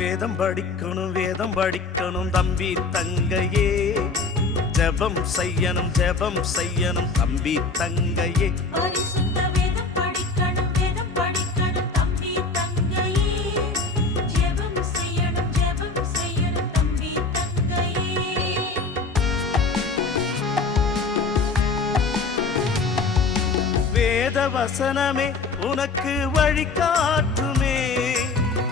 வேதம் படிக்கணும் தம்பி தங்கையே, ஜெபம் செய்யணும் தம்பி தங்கையே. பரிசுத்த வேதம் படிக்கணும் தம்பி தங்கையே, ஜெபம் செய்யணும் தம்பி தங்கையே. வேத வசனமே உனக்கு வழிகாட்டுமே,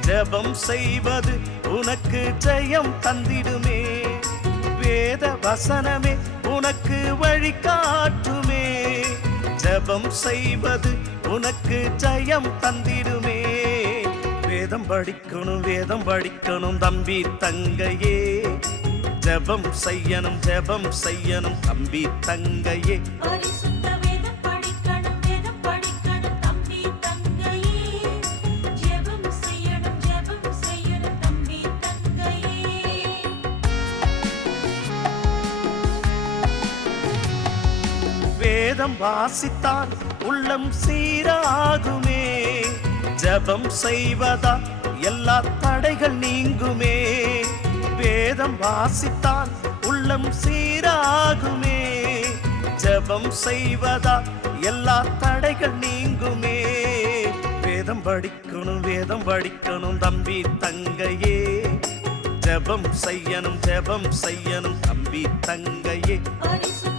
ஜெபம் செய்வது உனக்கு ஜெயம் தந்திடுமே. வேத வசனமே உனக்கு வழிகாட்டுமே, ஜெபம் செய்வது உனக்கு ஜெயம் தந்திடுமே. வேதம் படிக்கணும் தம்பி தங்கையே, ஜெபம் செய்யணும் தம்பி தங்கையே. பரிசுத்த வேதம் படிக்கணும் தம்பி தங்கையே, ஜெபம் செய்யணும் தம்பி தங்கையே. வேதம் வாசித்தால் உள்ளம் சீராகுமே, ஜெபம் செய்வதா எல்லா தடைகள் நீங்குமே. வேதம் வாசித்தால் உள்ளம் சீராகுமே, ஜெபம் செய்வதா எல்லா தடைகள் நீங்குமே. வேதம் படிக்கணும் தம்பி தங்கையே, ஜெபம் செய்யணும் தம்பி தங்கையே. பரிசுத்த